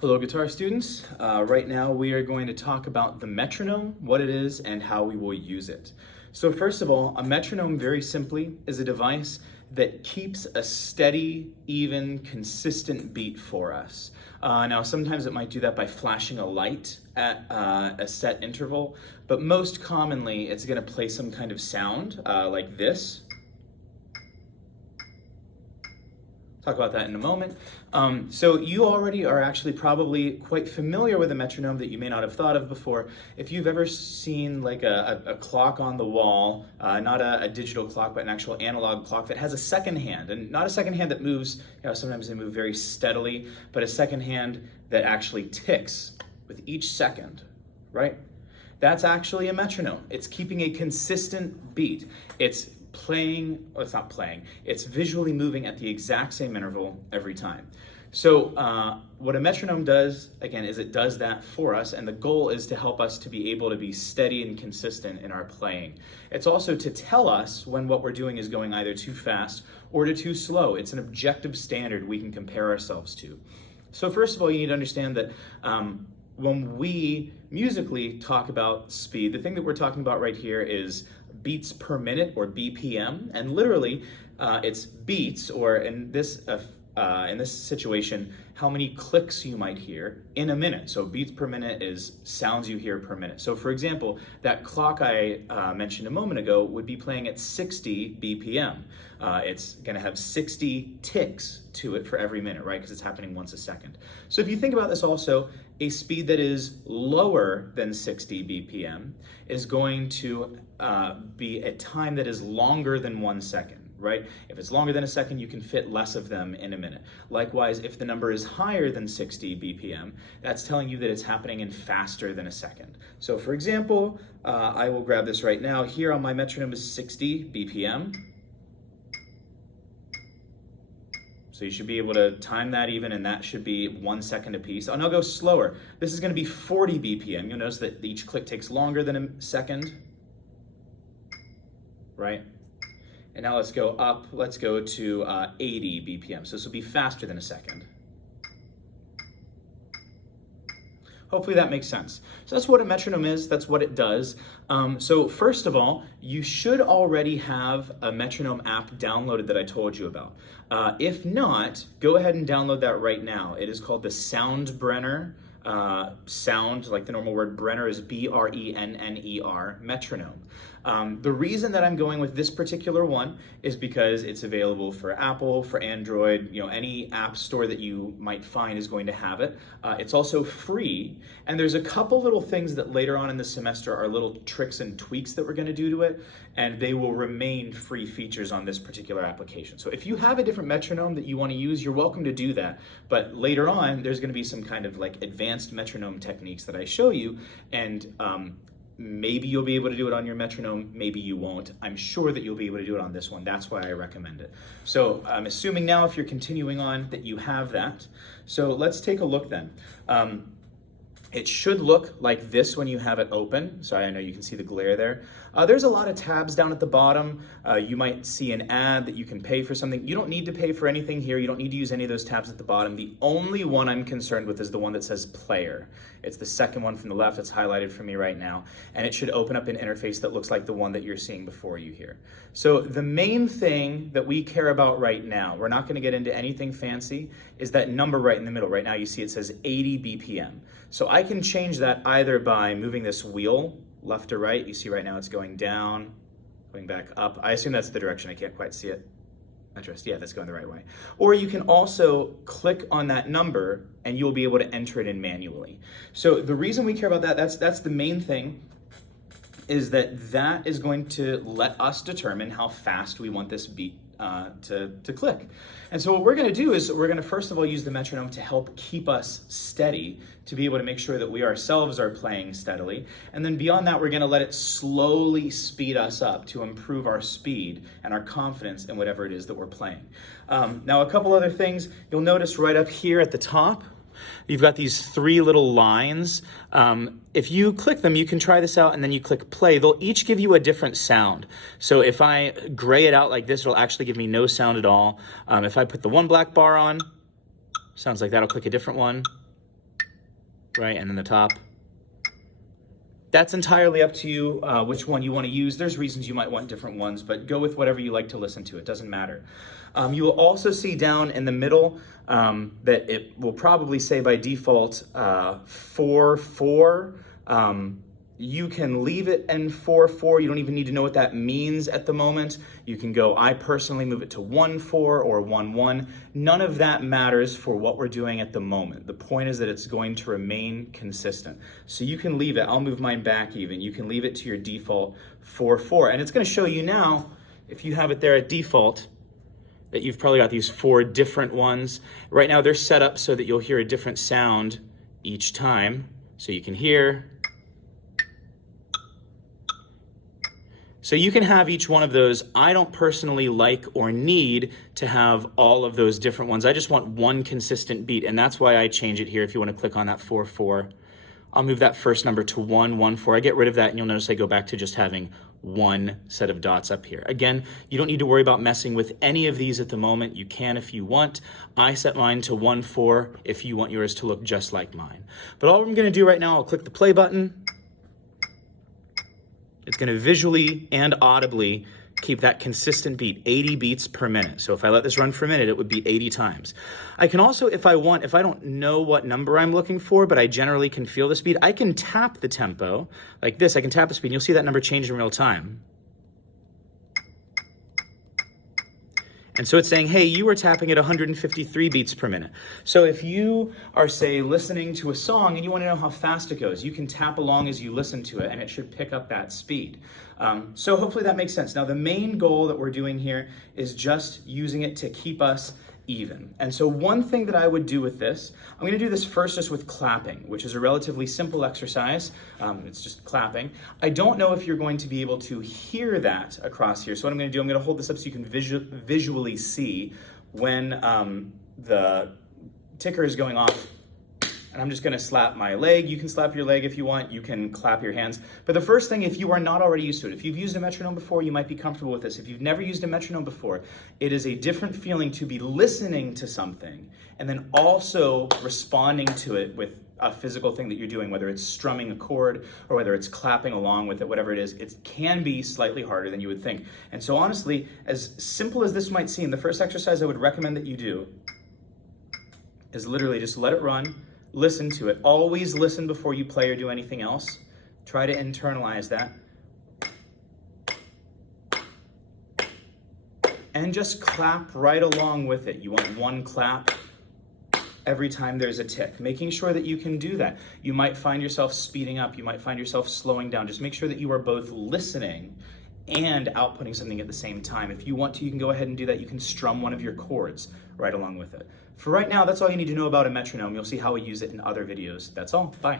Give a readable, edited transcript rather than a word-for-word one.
Hello guitar students. Right now we are going to talk about the metronome, what it is, and how we will use it. So first of all, a metronome very simply is a device that keeps a steady, even, consistent beat for us. Now sometimes it might do that by flashing a light at a set interval, but most commonly it's going to play some kind of sound like this. Talk about that in a moment. So you already are actually probably quite familiar with a metronome that you may not have thought of before. If you've ever seen like a clock on the wall, not a digital clock, but an actual analog clock that has a second hand, and not a second hand that moves, sometimes they move very steadily, but a second hand that actually ticks with each second, right? That's actually a metronome. It's keeping a consistent beat. It's visually moving at the exact same interval every time. So what a metronome does, again, is it does that for us, and the goal is to help us to be able to be steady and consistent in our playing. It's also to tell us when what we're doing is going either too fast or too slow. It's an objective standard we can compare ourselves to. So first of all, you need to understand that when we musically talk about speed, the thing that we're talking about right here is beats per minute, or BPM, and literally it's beats, or in this situation, how many clicks you might hear in a minute. So beats per minute is sounds you hear per minute. So for example, that clock I mentioned a moment ago would be playing at 60 BPM. It's going to have 60 ticks to it for every minute, right? Because it's happening once a second. So if you think about this also, a speed that is lower than 60 BPM is going to be a time that is longer than 1 second. Right? If it's longer than a second, you can fit less of them in a minute. Likewise, if the number is higher than 60 BPM, that's telling you that it's happening in faster than a second. So for example, I will grab this right now. Here on my metronome is 60 BPM. So you should be able to time that even, and that should be 1 second apiece. And I'll go slower. This is going to be 40 BPM. You'll notice that each click takes longer than a second, right? And now let's go up, let's go to 80 BPM. So this will be faster than a second. Hopefully that makes sense. So that's what a metronome is, that's what it does. So first of all, you should already have a metronome app downloaded that I told you about. If not, go ahead and download that right now. It is called the Soundbrenner. Sound, like the normal word Brenner, is B-R-E-N-N-E-R, metronome. The reason that I'm going with this particular one is because it's available for Apple, for Android, any app store that you might find is going to have it. It's also free, and there's a couple little things that later on in the semester are little tricks and tweaks that we're going to do to it, and they will remain free features on this particular application. So if you have a different metronome that you want to use, you're welcome to do that, but later on there's going to be some kind of like advanced metronome techniques that I show you, and maybe you'll be able to do it on your metronome, maybe you won't. I'm sure that you'll be able to do it on this one. That's why I recommend it. So I'm assuming now, if you're continuing on, that you have that. So let's take a look then. It should look like this when you have it open. Sorry, I know you can see the glare there. There's a lot of tabs down at the bottom. You might see an ad that you can pay for something. You don't need to pay for anything here. You don't need to use any of those tabs at the bottom. The only one I'm concerned with is the one that says player. It's the second one from the left. It's highlighted for me right now. And it should open up an interface that looks like the one that you're seeing before you here. So the main thing that we care about right now, we're not going to get into anything fancy, is that number right in the middle. Right now you see it says 80 BPM. So I can change that either by moving this wheel left or right. You see right now it's going down, going back up. I assume that's the direction. I can't quite see it. Interesting. Yeah, that's going the right way. Or you can also click on that number and you'll be able to enter it in manually. So the reason we care about that, that's the main thing, is that is going to let us determine how fast we want this beat to click. And so what we're going to do is we're going to first of all use the metronome to help keep us steady, to be able to make sure that we ourselves are playing steadily. And then beyond that, we're going to let it slowly speed us up to improve our speed and our confidence in whatever it is that we're playing. Now, a couple other things you'll notice right up here at the top. You've got these three little lines. If you click them, you can try this out, and then you click play. They'll each give you a different sound. So if I gray it out like this, it'll actually give me no sound at all. If I put the one black bar on, sounds like that. I'll click a different one. right? And then the top. That's entirely up to you which one you want to use. There's reasons you might want different ones, but go with whatever you like to listen to. It doesn't matter. You will also see down in the middle that it will probably say by default 4/4. You can leave it in 4/4. You don't even need to know what that means at the moment. You can go, I personally move it to 1/4 or 1/1. None of that matters for what we're doing at the moment. The point is that it's going to remain consistent. So you can leave it, I'll move mine back even. You can leave it to your default 4/4. And it's gonna show you now, if you have it there at default, that you've probably got these 4 different ones. Right now they're set up so that you'll hear a different sound each time. So you can hear. So you can have each one of those. I don't personally like or need to have all of those different ones. I just want one consistent beat, and that's why I change it here. If you want to click on that 4/4, I'll move that first number to 1/1/4. I get rid of that, and you'll notice I go back to just having one set of dots up here. Again, you don't need to worry about messing with any of these at the moment. You can if you want. I set mine to 1/4 if you want yours to look just like mine. But all I'm going to do right now, I'll click the play button. It's going to visually and audibly keep that consistent beat, 80 beats per minute. So if I let this run for a minute, it would be 80 times. I can also, if I don't know what number I'm looking for, but I generally can feel the speed, I can tap the tempo like this. I can tap the speed, and you'll see that number change in real time. And so it's saying, hey, you were tapping at 153 beats per minute. So if you are, say, listening to a song and you want to know how fast it goes, you can tap along as you listen to it, and it should pick up that speed. So hopefully that makes sense. Now, the main goal that we're doing here is just using it to keep us even. And so one thing that I would do with this, I'm going to do this first just with clapping, which is a relatively simple exercise. It's just clapping. I don't know if you're going to be able to hear that across here. So what I'm going to do, I'm going to hold this up so you can visually see when the ticker is going off. And I'm just going to slap my leg. You can slap your leg if you want. You can clap your hands. But the first thing, if you are not already used to it, if you've used a metronome before, you might be comfortable with this. If you've never used a metronome before, it is a different feeling to be listening to something and then also responding to it with a physical thing that you're doing, whether it's strumming a chord or whether it's clapping along with it, whatever it is. It can be slightly harder than you would think. And so honestly, as simple as this might seem, the first exercise I would recommend that you do is literally just let it run. Listen to it. Always listen before you play or do anything else. Try to internalize that. And just clap right along with it. You want one clap every time there's a tick, making sure that you can do that. You might find yourself speeding up. You might find yourself slowing down. Just make sure that you are both listening and outputting something at the same time. If you want to, you can go ahead and do that. You can strum one of your chords right along with it. For right now, that's all you need to know about a metronome. You'll see how we use it in other videos. That's all. Bye.